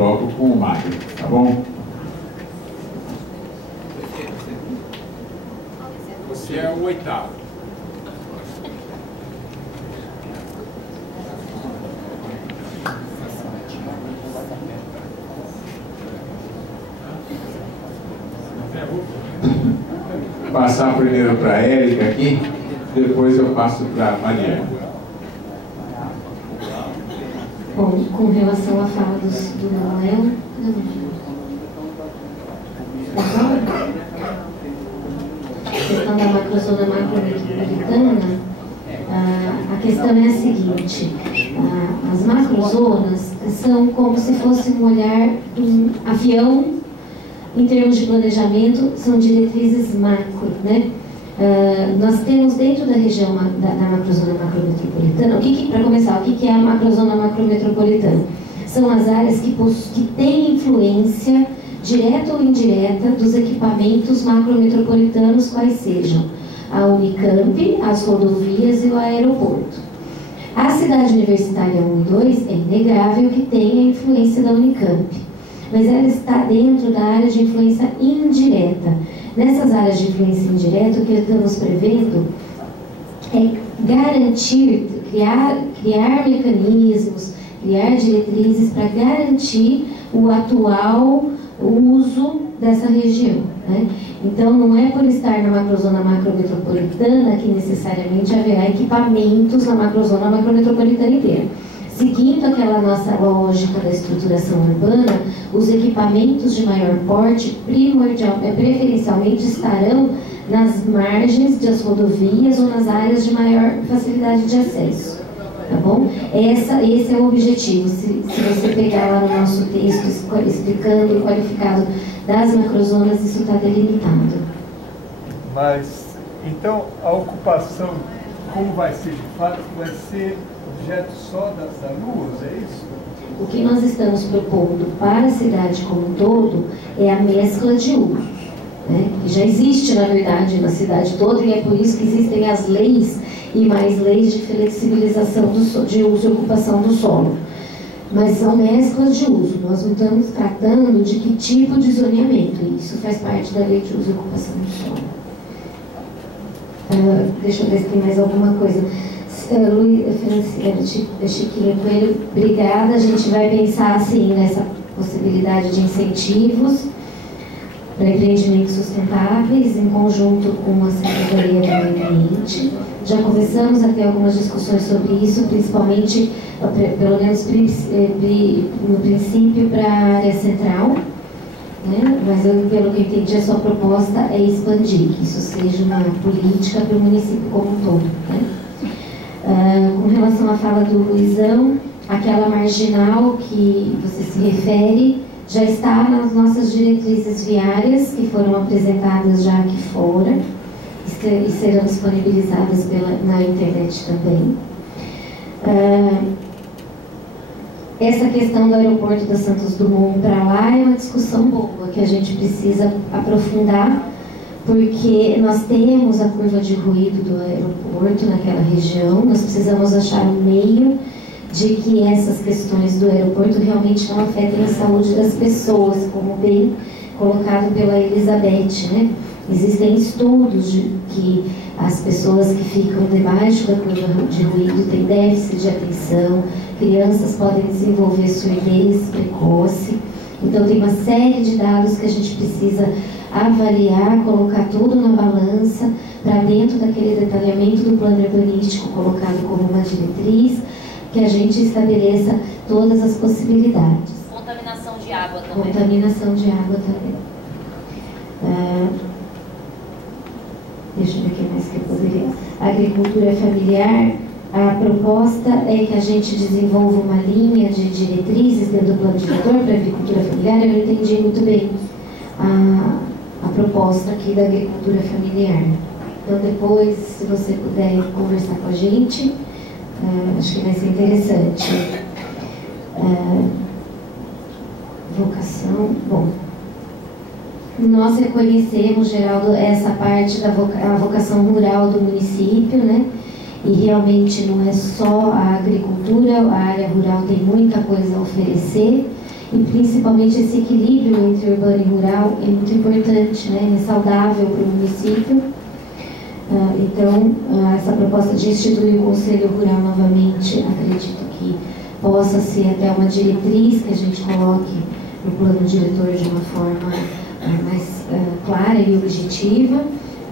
troco com o Mário, tá bom? Você é o 8º. Passar primeiro para a Érica aqui, depois eu passo para a Mariana. Bom, com relação à fala do Noel, a questão da macrozona macrometropolitana, a questão é a seguinte: as macrozonas são como se fosse um olhar de um avião. Em termos de planejamento, são diretrizes macro, né? Nós temos dentro da região da macrozona macrometropolitana, para começar, o que é a macrozona macrometropolitana? São as áreas que têm influência, direta ou indireta, dos equipamentos macrometropolitanos, quais sejam a Unicamp, as rodovias e o aeroporto. A cidade universitária 1 e 2 é inegável que tem a influência da Unicamp, mas ela está dentro da área de influência indireta. Nessas áreas de influência indireta, o que estamos prevendo é garantir, criar mecanismos, criar diretrizes para garantir o atual uso dessa região, né? Então, não é por estar na macrozona macrometropolitana que necessariamente haverá equipamentos na macrozona macrometropolitana inteira. Seguindo aquela nossa lógica da estruturação urbana, os equipamentos de maior porte preferencialmente estarão nas margens das rodovias ou nas áreas de maior facilidade de acesso. Tá bom? Esse é o objetivo. Se você pegar lá no nosso texto explicando o qualificado das macrozonas, isso está delimitado. Mas, então, a ocupação, como vai ser de fato, vai ser objeto só da luz, é isso? O que nós estamos propondo para a cidade como um todo é a mescla de usos, né? Que já existe, na verdade, na cidade toda, e é por isso que existem as leis e mais leis de flexibilização de uso e ocupação do solo. Mas são mesclas de uso. Nós não estamos tratando de que tipo de zoneamento. Isso faz parte da lei de uso e ocupação do solo. Deixa eu ver se tem mais alguma coisa. Chiquinho Coelho, obrigada. A gente vai pensar assim nessa possibilidade de incentivos para empreendimentos sustentáveis em conjunto com a Secretaria do Meio Ambiente. Já começamos a ter algumas discussões sobre isso, principalmente, pelo menos no princípio, para a área central, né? Mas pelo que eu entendi, a sua proposta é expandir, que isso seja uma política para o município como um todo, né? Com relação à fala do Luizão, aquela marginal que você se refere já está nas nossas diretrizes viárias, que foram apresentadas já aqui fora e serão disponibilizadas na internet também. Essa questão do aeroporto da Santos Dumont para lá é uma discussão boa, que a gente precisa aprofundar, porque nós temos a curva de ruído do aeroporto naquela região, nós precisamos achar um meio de que essas questões do aeroporto realmente não afetem a saúde das pessoas, como bem colocado pela Elizabeth, né? Existem estudos de que as pessoas que ficam debaixo da curva de ruído têm déficit de atenção, crianças podem desenvolver surdez precoce. Então tem uma série de dados que a gente precisa avaliar, colocar tudo na balança, para dentro daquele detalhamento do plano urbanístico colocado como uma diretriz, que a gente estabeleça todas as possibilidades. Contaminação de água também. Contaminação de água também. Deixa eu ver o que mais que eu poderia. Agricultura familiar, a proposta é que a gente desenvolva uma linha de diretrizes dentro do plano diretor para a agricultura familiar. Eu entendi muito bem a proposta aqui da agricultura familiar. Então depois, se você puder conversar com a gente, acho que vai ser interessante. Vocação, bom, nós reconhecemos, Geraldo, essa parte da vocação rural do município, né? E realmente não é só a agricultura, a área rural tem muita coisa a oferecer, e principalmente esse equilíbrio entre urbano e rural é muito importante, né? É saudável para o município. Então, essa proposta de instituir o Conselho Rural novamente, acredito que possa ser até uma diretriz que a gente coloque no plano diretor de uma forma mais clara e objetiva,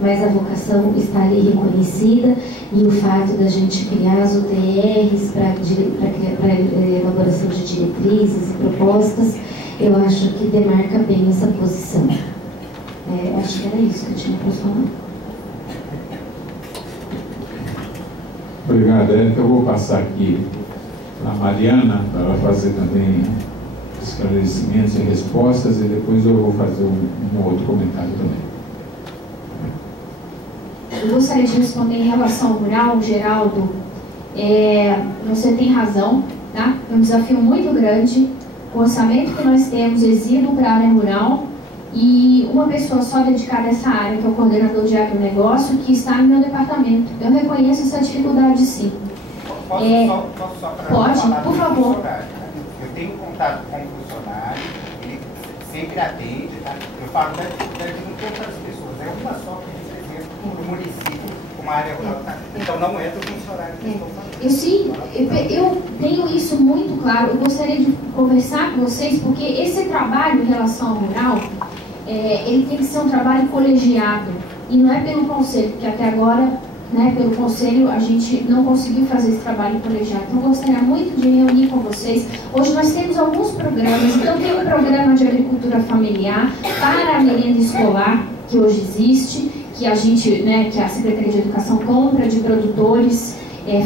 mas a vocação está ali reconhecida, e o fato da gente criar as UTRs para elaboração de diretrizes e propostas, eu acho que demarca bem essa posição. Acho que era isso que eu tinha para falar. Obrigado, Érica. Eu vou passar aqui para a Mariana, para ela fazer também esclarecimentos e respostas, e depois eu vou fazer um outro comentário também. Eu gostaria de responder em relação ao rural, Geraldo. Você tem razão, tá? É um desafio muito grande. O orçamento que nós temos exíguo para a área rural, e uma pessoa só dedicada a essa área, que é o coordenador de agronegócio, que está no meu departamento. Eu reconheço essa dificuldade, sim. Posso só pode, falar por favor. Eu tenho contato com o funcionário, ele sempre atende, tá? Eu falo de não tantas pessoas, é uma só que representa o município, uma área rural, tá? Então não é do funcionário que estou falando. Eu tenho isso muito claro. Eu gostaria de conversar com vocês, porque esse trabalho em relação ao rural, ele tem que ser um trabalho colegiado, e não é pelo conselho, porque até agora, né, pelo conselho a gente não conseguiu fazer esse trabalho colegiado. Então eu gostaria muito de reunir com vocês. Hoje nós temos alguns programas. Então tem um programa de agricultura familiar para a merenda escolar, que hoje existe, que a gente, né, que a Secretaria de Educação compra de produtores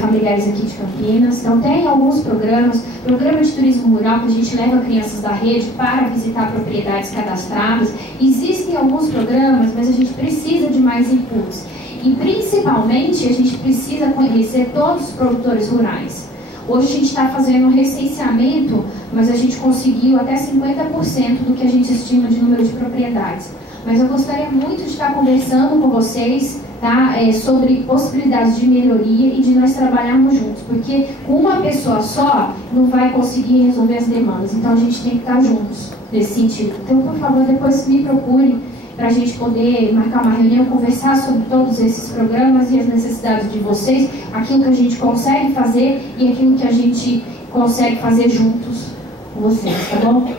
familiares aqui de Campinas. Então tem alguns programas, programa de turismo rural, que a gente leva crianças da rede para visitar propriedades cadastradas. Existem alguns programas, mas a gente precisa de mais inputs. E principalmente a gente precisa conhecer todos os produtores rurais. Hoje a gente está fazendo um recenseamento, mas a gente conseguiu até 50% do que a gente estima de número de propriedades. Mas eu gostaria muito de estar conversando com vocês, tá, sobre possibilidades de melhoria e de nós trabalharmos juntos, porque uma pessoa só não vai conseguir resolver as demandas. Então a gente tem que estar juntos nesse sentido. Então, por favor, depois me procure para a gente poder marcar uma reunião, conversar sobre todos esses programas e as necessidades de vocês, aquilo que a gente consegue fazer e aquilo que a gente consegue fazer juntos com vocês, tá bom?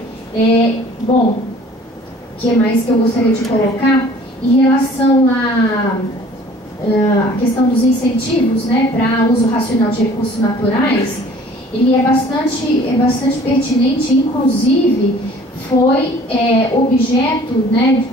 Bom, o que mais que eu gostaria de colocar? Em relação à questão dos incentivos, né, para uso racional de recursos naturais, ele é bastante pertinente, inclusive foi objeto, né,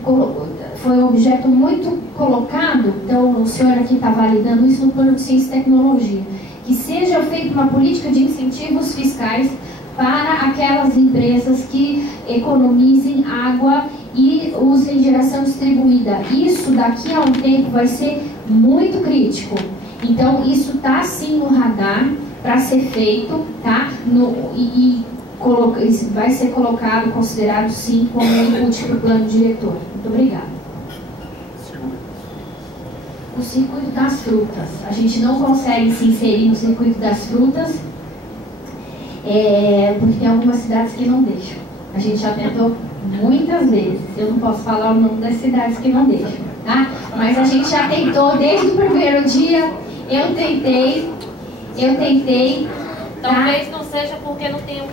foi um objeto muito colocado. Então o senhor aqui está validando isso no plano de ciência e tecnologia, que seja feita uma política de incentivos fiscais para aquelas empresas que economizem água e usem geração distribuída. Isso daqui a um tempo vai ser muito crítico. Então isso está sim no radar para ser feito, tá? Isso vai ser colocado, considerado sim como input para o plano diretor. Muito obrigada. O circuito das frutas. A gente não consegue se inserir no circuito das frutas, porque tem algumas cidades que não deixam. A gente já tentou muitas vezes. Eu não posso falar o nome das cidades que não deixam, tá? Mas a gente já tentou desde o primeiro dia. Eu tentei. Talvez não seja porque não tem um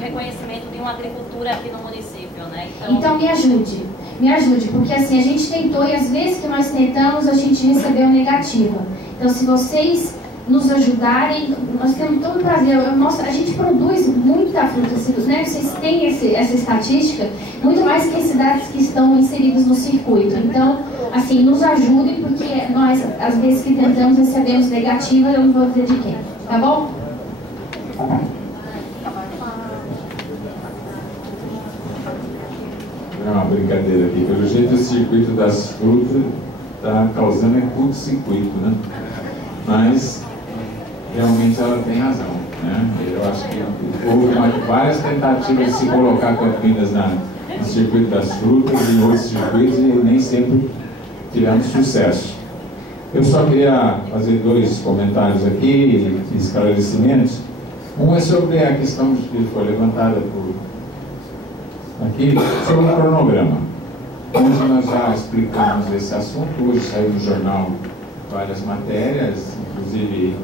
reconhecimento de uma agricultura aqui no município, né? Então me ajude, porque assim, a gente tentou e às vezes que nós tentamos, a gente recebeu negativa. Então se vocês nos ajudarem, nós temos todo o prazer. A gente produz muita fruta, né? Vocês têm essa estatística, muito mais que as cidades que estão inseridas no circuito. Então, assim, nos ajudem, porque nós, às vezes que tentamos, recebemos negativa, eu não vou dizer de quem, tá bom? É uma brincadeira aqui. Pelo jeito, o circuito das frutas está causando curto-circuito, né? Mas realmente ela tem razão, né? Eu acho que houve várias tentativas de se colocar Campinas no circuito das frutas e em outros circuitos, e nem sempre tivemos sucesso. Eu só queria fazer dois comentários aqui, esclarecimentos. Um é sobre a questão que foi levantada por aqui sobre o cronograma. Hoje nós já explicamos esse assunto, hoje saiu no jornal várias matérias, inclusive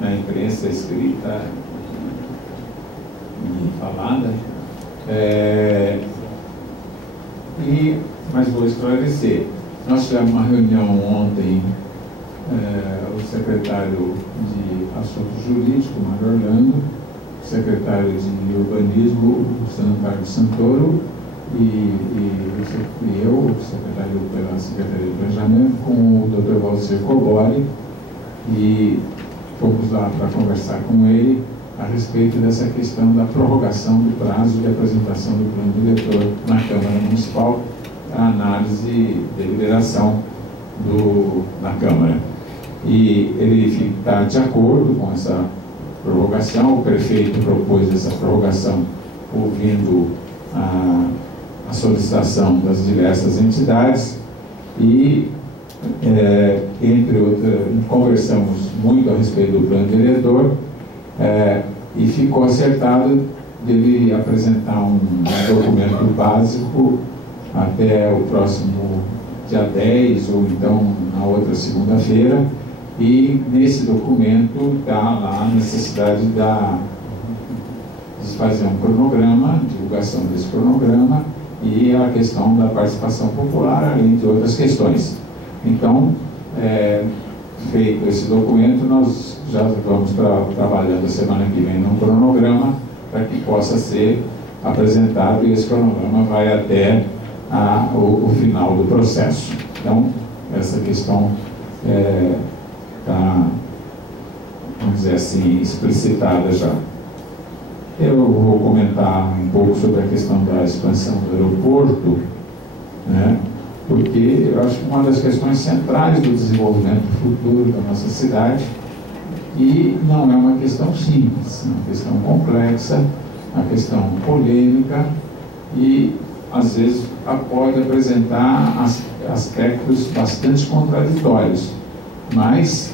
na imprensa escrita e falada. Mas vou esclarecer. Nós tivemos uma reunião ontem, o secretário de Assuntos Jurídicos, Mário Orlando, o secretário de Urbanismo, o Carlos Santoro, e eu, o secretário pela Secretaria de Planejamento, com o Dr. Valcir Cobori, e fomos lá para conversar com ele a respeito dessa questão da prorrogação do prazo de apresentação do plano diretor na Câmara Municipal, a análise e deliberação da Câmara. E ele está de acordo com essa prorrogação. O prefeito propôs essa prorrogação ouvindo a solicitação das diversas entidades e, entre outras, conversamos muito a respeito do plano diretor e ficou acertado dele apresentar um documento básico até o próximo dia 10 ou então na outra segunda-feira, e nesse documento está lá a necessidade de fazer um cronograma, divulgação desse cronograma e a questão da participação popular, além de outras questões. Então, feito esse documento, nós já vamos trabalhando a semana que vem num cronograma para que possa ser apresentado, e esse cronograma vai até o final do processo. Então, essa questão está, vamos dizer assim, explicitada já. Eu vou comentar um pouco sobre a questão da expansão do aeroporto, né, porque eu acho que uma das questões centrais do desenvolvimento futuro da nossa cidade, e não é uma questão simples, é uma questão complexa, uma questão polêmica e, às vezes, pode apresentar aspectos bastante contraditórios, mas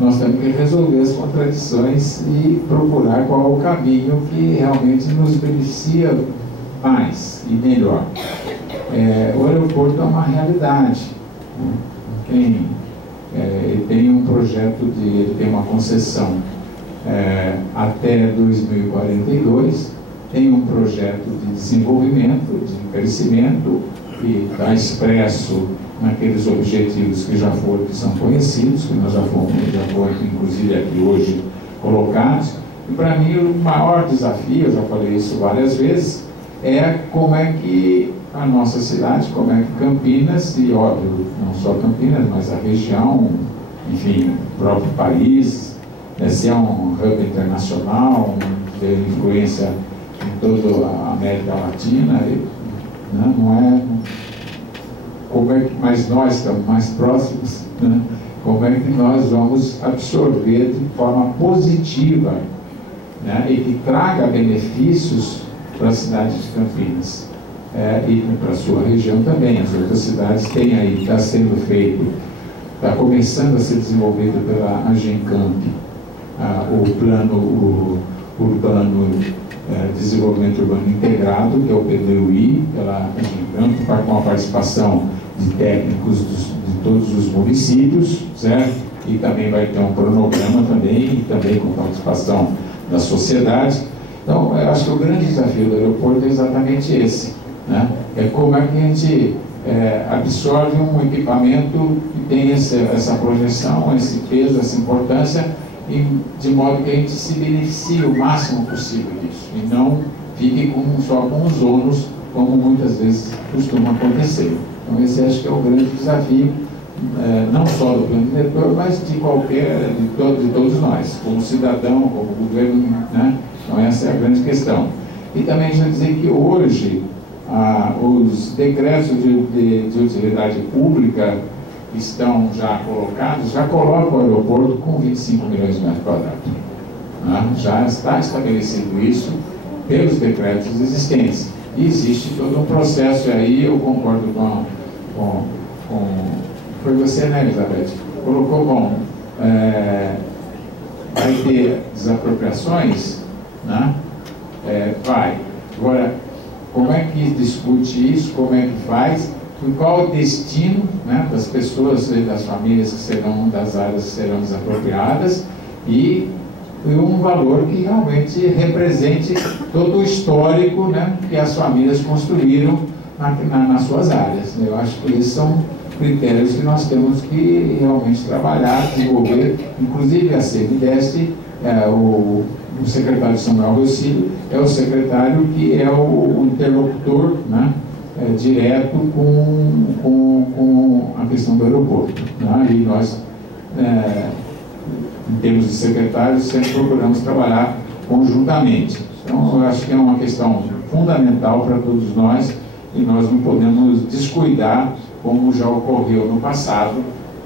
nós temos que resolver as contradições e procurar qual é o caminho que realmente nos beneficia mais e melhor. O aeroporto é uma realidade. Ele tem um projeto ele tem uma concessão até 2042, tem um projeto de desenvolvimento, de crescimento, que está expresso naqueles objetivos que são conhecidos, que nós já foram inclusive aqui hoje colocados. E para mim o maior desafio, eu já falei isso várias vezes, é como é que a nossa cidade, como é que Campinas, e óbvio, não só Campinas, mas a região, enfim, o próprio país, se é um hub internacional, ter influência em toda a América Latina, não é como é que, mas nós estamos mais próximos, né? Como é que nós vamos absorver de forma positiva, né? E que traga benefícios para a cidade de Campinas e para a sua região também. As outras cidades têm aí, está sendo feito, está começando a ser desenvolvido pela Agencamp, o plano urbano, desenvolvimento urbano integrado, que é o PDUI, pela Agencamp, com a participação de técnicos de todos os municípios, certo? E também vai ter um cronograma também, e também com participação da sociedade. Então, eu acho que o grande desafio do aeroporto é exatamente esse, né? É como é que a gente absorve um equipamento que tem essa projeção, esse peso, essa importância, de modo que a gente se beneficie o máximo possível disso, e não fique só com os ônus, como muitas vezes costuma acontecer. Então, esse acho que é o grande desafio, não só do plano diretor, mas de todos nós, como cidadão, como governo, né? Então, essa é a grande questão. E também já dizer que hoje os decretos de utilidade pública que estão já colocados, já colocam o aeroporto com 25 milhões de metros quadrados. Né? Já está estabelecido isso pelos decretos existentes. E existe todo um processo, e aí eu concordo com foi você, né, Elizabeth? Colocou bom, vai ter desapropriações, né? Vai. Agora, que discute isso, como é que faz, e qual o destino, né, das pessoas, das famílias que serão, das áreas que serão desapropriadas, e um valor que realmente represente todo o histórico, né, que as famílias construíram nas suas áreas. Eu acho que esses são critérios que nós temos que realmente trabalhar, desenvolver. Inclusive a CEMIDEST, o secretário Samuel Rossílio é o secretário que é o interlocutor, né, direto com a questão do aeroporto, né? E nós, em termos de secretários, sempre procuramos trabalhar conjuntamente. Então, eu acho que é uma questão fundamental para todos nós e nós não podemos descuidar, como já ocorreu no passado,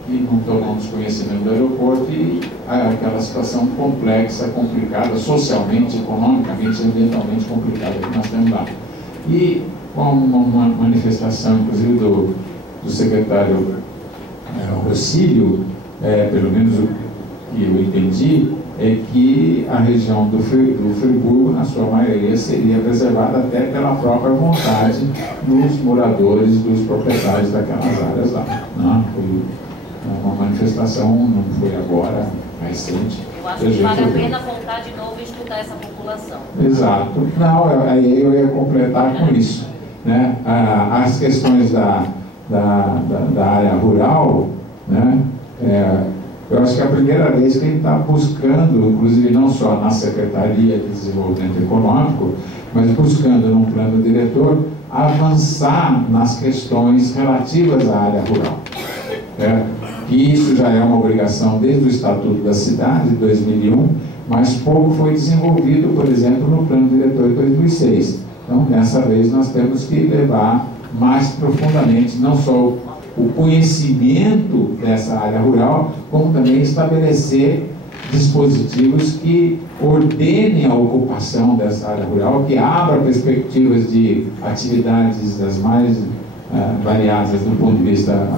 e não tomamos conhecimento do aeroporto e aquela situação complexa, complicada, socialmente, economicamente, ambientalmente complicada que nós temos lá. E com uma manifestação, inclusive, do secretário Rossílio, pelo menos o que eu entendi, é que a região do Friburgo, na sua maioria, seria preservada até pela própria vontade dos moradores, dos proprietários daquelas áreas lá, né? Foi uma manifestação, não foi agora, recente. Eu acho que vale a pena voltar de novo e escutar essa população. Exato. Não, aí eu ia completar com isso, né? As questões da área rural, né? Eu acho que é a primeira vez que a gente está buscando, inclusive não só na Secretaria de Desenvolvimento Econômico, mas buscando num plano diretor avançar nas questões relativas à área rural. Que isso já é uma obrigação desde o Estatuto da Cidade, de 2001, mas pouco foi desenvolvido, por exemplo, no plano diretor de 2006. Então, dessa vez, nós temos que levar mais profundamente, não só o conhecimento dessa área rural, como também estabelecer dispositivos que ordenem a ocupação dessa área rural, que abra perspectivas de atividades das mais variadas do ponto de vista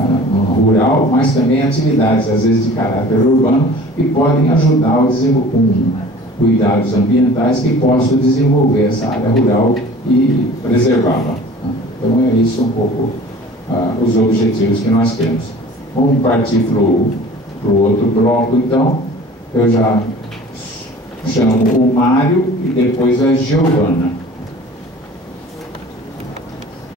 rural, mas também atividades, às vezes, de caráter urbano, que podem ajudar com cuidados ambientais que possam desenvolver essa área rural e preservá-la. Então, é isso um pouco os objetivos que nós temos. Vamos partir para o outro bloco, então. Eu já chamo o Mário e depois a Giovana.